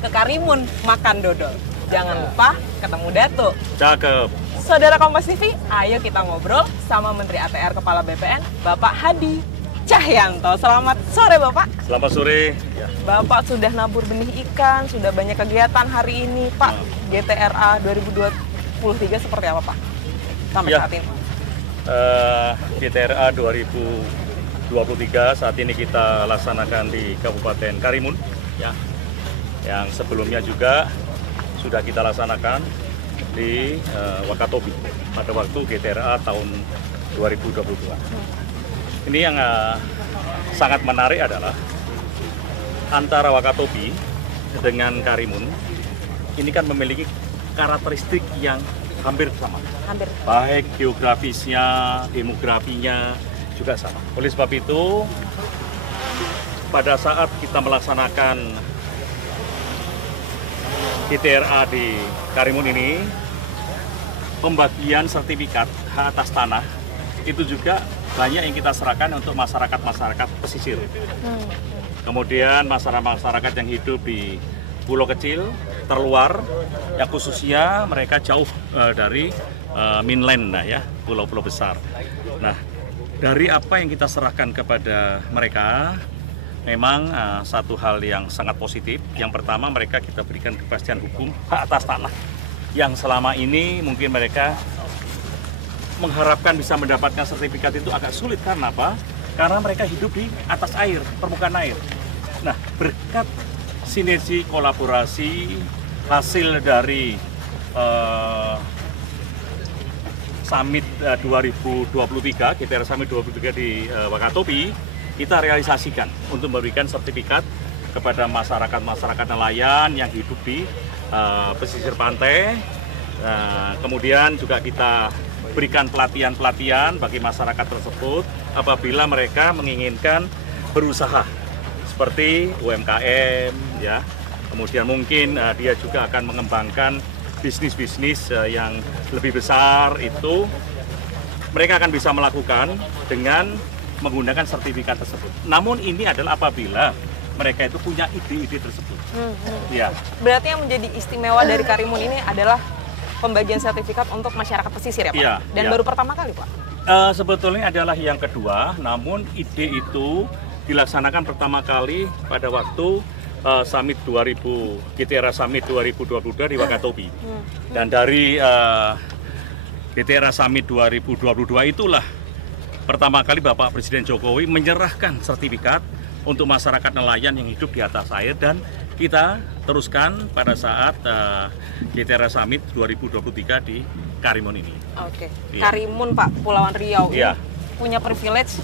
ke Karimun makan dodol. Jangan lupa ketemu Datuk. Cakep. Saudara Kompas TV, ayo kita ngobrol sama Menteri ATR Kepala BPN, Bapak Hadi Cahyanto. Selamat sore Bapak. Selamat sore. Ya. Bapak sudah nabur benih ikan, sudah banyak kegiatan hari ini Pak. GTRA 2023 seperti apa Pak? Sampai saat ini. GTRA 2023 saat ini kita laksanakan di Kabupaten Karimun, ya. Yang sebelumnya juga sudah kita laksanakan di Wakatobi pada waktu GTRA tahun 2022. Ini yang sangat menarik adalah antara Wakatobi dengan Karimun ini kan memiliki karakteristik yang hampir sama. Baik geografisnya, demografinya juga sama. Oleh sebab itu, pada saat kita melaksanakan GTRA di Karimun ini, pembagian sertifikat hak atas tanah itu juga banyak yang kita serahkan untuk masyarakat pesisir. Kemudian masyarakat yang hidup di pulau kecil, terluar, yang khususnya mereka jauh dari mainland, nah ya, pulau-pulau besar. Nah, dari apa yang kita serahkan kepada mereka, memang satu hal yang sangat positif. Yang pertama, mereka kita berikan kepastian hukum hak atas tanah yang selama ini mungkin mereka mengharapkan bisa mendapatkan sertifikat itu agak sulit. Karena apa? Karena mereka hidup di atas air, permukaan air. Nah, berkat sinergi kolaborasi hasil dari Summit 2023, GTRA Summit 2023 di Wakatobi, kita realisasikan untuk memberikan sertifikat kepada masyarakat nelayan yang hidup di pesisir pantai. Kemudian juga kita berikan pelatihan bagi masyarakat tersebut apabila mereka menginginkan berusaha seperti UMKM, ya. Kemudian mungkin dia juga akan mengembangkan bisnis-bisnis yang lebih besar. Itu mereka akan bisa melakukan dengan menggunakan sertifikat tersebut. Namun ini adalah apabila mereka itu punya ide-ide tersebut. Ya. Berarti yang menjadi istimewa dari Karimun ini adalah pembagian sertifikat untuk masyarakat pesisir ya Pak? Ya, Dan ya. baru pertama kali Pak? Sebetulnya adalah yang kedua, namun ide itu dilaksanakan pertama kali pada waktu Summit 2000, GTRA Summit 2022 di Wakatobi. Dan dari GTRA Summit 2022 itulah pertama kali Bapak Presiden Jokowi menyerahkan sertifikat untuk masyarakat nelayan yang hidup di atas air, dan kita teruskan pada saat GTRA Summit 2023 di Karimun ini. Oke. Iya. Karimun Pak, Pulauan Riau Iya. ini punya privilege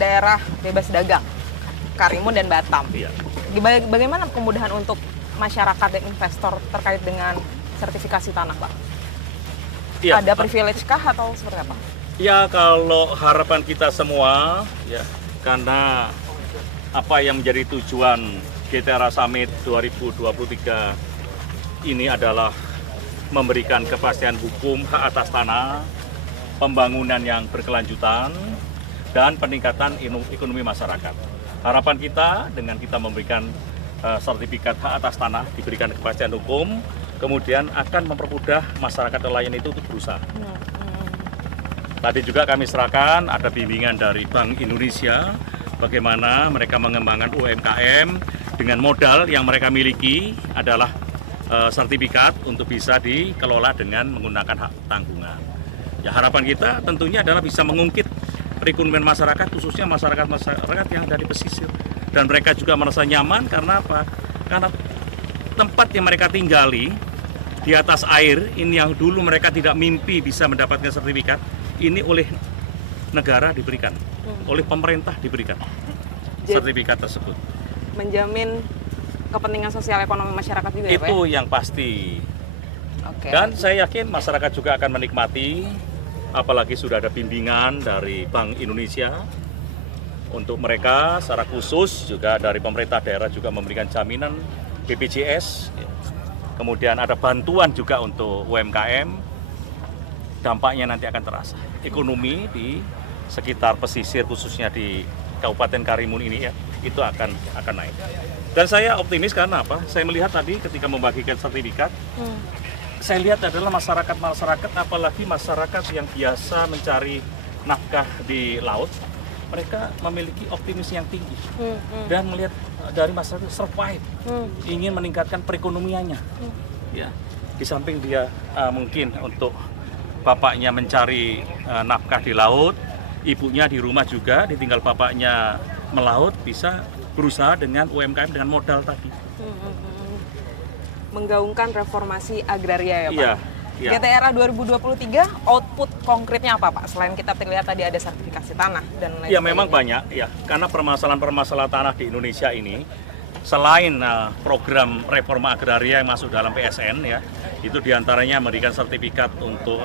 daerah bebas dagang, Karimun dan Batam. Iya. Bagaimana kemudahan untuk masyarakat dan investor terkait dengan sertifikasi tanah Pak? Iya. Ada privilege kah atau seperti apa? Ya, kalau harapan kita semua, ya, karena apa yang menjadi tujuan GTRA Summit 2023 ini adalah memberikan kepastian hukum hak atas tanah, pembangunan yang berkelanjutan, dan peningkatan ekonomi masyarakat. Harapan kita dengan kita memberikan sertifikat hak atas tanah, diberikan kepastian hukum, kemudian akan mempermudah masyarakat nelayan itu untuk berusaha. Tadi juga kami serahkan ada bimbingan dari Bank Indonesia bagaimana mereka mengembangkan UMKM dengan modal yang mereka miliki adalah sertifikat untuk bisa dikelola dengan menggunakan hak tanggungan. Ya, harapan kita tentunya adalah bisa mengungkit perekonomian masyarakat, khususnya masyarakat yang ada di pesisir. Dan mereka juga merasa nyaman karena apa? Karena tempat yang mereka tinggali di atas air ini yang dulu mereka tidak mimpi bisa mendapatkan sertifikat, ini oleh negara diberikan, oleh pemerintah diberikan sertifikat tersebut. Menjamin kepentingan sosial ekonomi masyarakat juga ya Pak? Itu yang pasti. Oke. Dan saya yakin masyarakat juga akan menikmati, apalagi sudah ada bimbingan dari Bank Indonesia untuk mereka secara khusus, juga dari pemerintah daerah juga memberikan jaminan BPJS. Kemudian ada bantuan juga untuk UMKM. Dampaknya nanti akan terasa. Ekonomi di sekitar pesisir khususnya di Kabupaten Karimun ini ya, itu akan naik. Dan saya optimis karena apa? Saya melihat tadi ketika membagikan sertifikat, saya lihat adalah masyarakat apalagi masyarakat yang biasa mencari nafkah di laut, mereka memiliki optimis yang tinggi dan melihat dari masyarakat survive, ingin meningkatkan perekonomiannya. Ya, di samping dia mungkin untuk bapaknya mencari nafkah di laut, ibunya di rumah juga ditinggal bapaknya melaut, bisa berusaha dengan UMKM dengan modal tadi. Menggaungkan reformasi agraria ya Pak? Iya. Ya. GTRA 2023 output konkretnya apa Pak? Selain kita terlihat tadi ada sertifikasi tanah dan lain Ya memang banyak ya, karena permasalahan tanah di Indonesia ini selain program reforma agraria yang masuk dalam PSN ya, itu diantaranya memberikan sertifikat untuk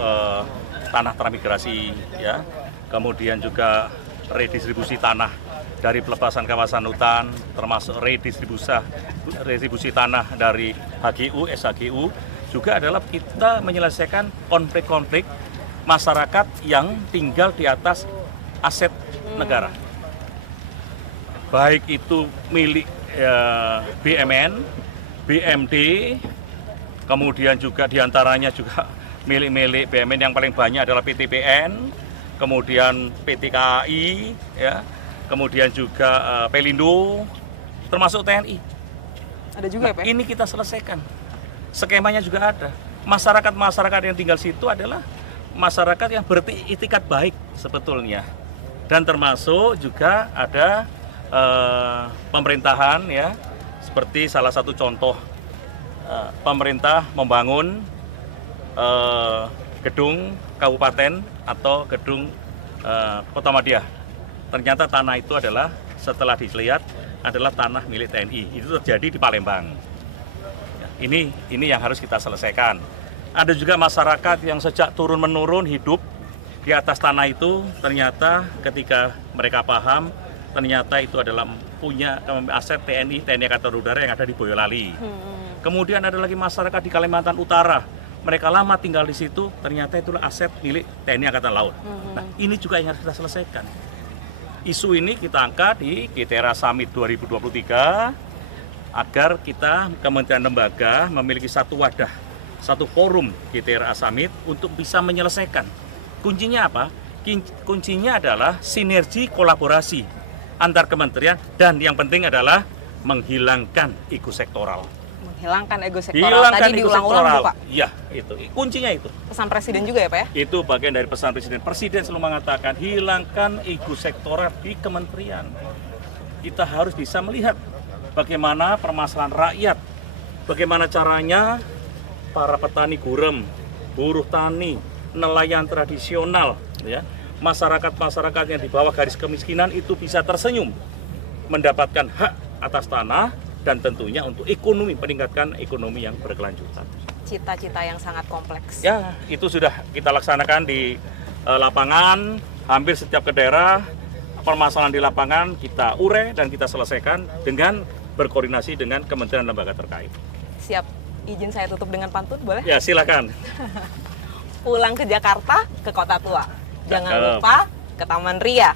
tanah transmigrasi ya, kemudian juga redistribusi tanah dari pelepasan kawasan hutan, termasuk redistribusi tanah dari HGU, SHGU, juga adalah kita menyelesaikan konflik-konflik masyarakat yang tinggal di atas aset negara. Baik itu milik BMN, BMD, kemudian juga diantaranya juga milik-milik BMN yang paling banyak adalah PTPN, kemudian PT KAI, ya, kemudian juga Pelindo, termasuk TNI. Ada juga ya Pak? Ini kita selesaikan. Skemanya juga ada. Masyarakat yang tinggal situ adalah masyarakat yang beritikat baik sebetulnya. Dan termasuk juga ada pemerintahan ya, seperti salah satu contoh pemerintah membangun gedung kabupaten atau gedung Kota Madya. Ternyata tanah itu adalah setelah dilihat adalah tanah milik TNI. Itu terjadi di Palembang. Ini yang harus kita selesaikan. Ada juga masyarakat yang sejak turun-menurun hidup di atas tanah itu, ternyata ketika mereka paham, ternyata itu adalah punya aset TNI Angkatan Udara yang ada di Boyolali. Kemudian ada lagi masyarakat di Kalimantan Utara. Mereka lama tinggal di situ, ternyata itulah aset milik TNI Angkatan Laut. Nah, ini juga yang harus kita selesaikan. Isu ini kita angkat di GTRA Summit 2023, agar kita kementerian lembaga memiliki satu wadah, satu forum GTRA Summit untuk bisa menyelesaikan. Kuncinya apa? Kuncinya adalah sinergi kolaborasi antar kementerian dan yang penting adalah menghilangkan ego sektoral. Menghilangkan ego sektoral. Tadi diulang-ulang Pak. Iya, itu. Kuncinya itu. Pesan Presiden juga ya Pak ya? Itu bagian dari pesan Presiden. Presiden selalu mengatakan hilangkan ego sektoral di kementerian. Kita harus bisa melihat bagaimana permasalahan rakyat, bagaimana caranya para petani gurem, buruh tani, nelayan tradisional, ya, masyarakat yang di bawah garis kemiskinan itu bisa tersenyum, mendapatkan hak atas tanah dan tentunya untuk ekonomi, meningkatkan ekonomi yang berkelanjutan. Cita-cita yang sangat kompleks. Ya, itu sudah kita laksanakan di lapangan, hampir setiap daerah. Permasalahan di lapangan kita urai dan kita selesaikan dengan berkoordinasi dengan kementerian lembaga terkait. Siap, izin saya tutup dengan pantun, boleh? Ya, silakan. Pulang ke Jakarta, ke Kota Tua. Jangan lupa ke Taman Ria.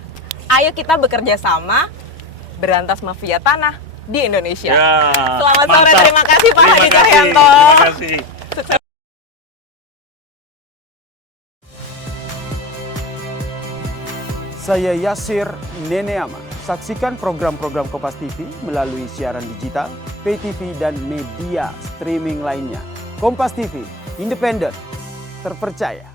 Ayo kita bekerja sama, berantas mafia tanah di Indonesia. Ya, selamat sore, mantap. terima kasih Pak Hadi Cahyanto. Terima kasih. Sukses. Saya Yasir Neneama. Saksikan program-program Kompas TV melalui siaran digital, pay TV, dan media streaming lainnya. Kompas TV, independen, terpercaya.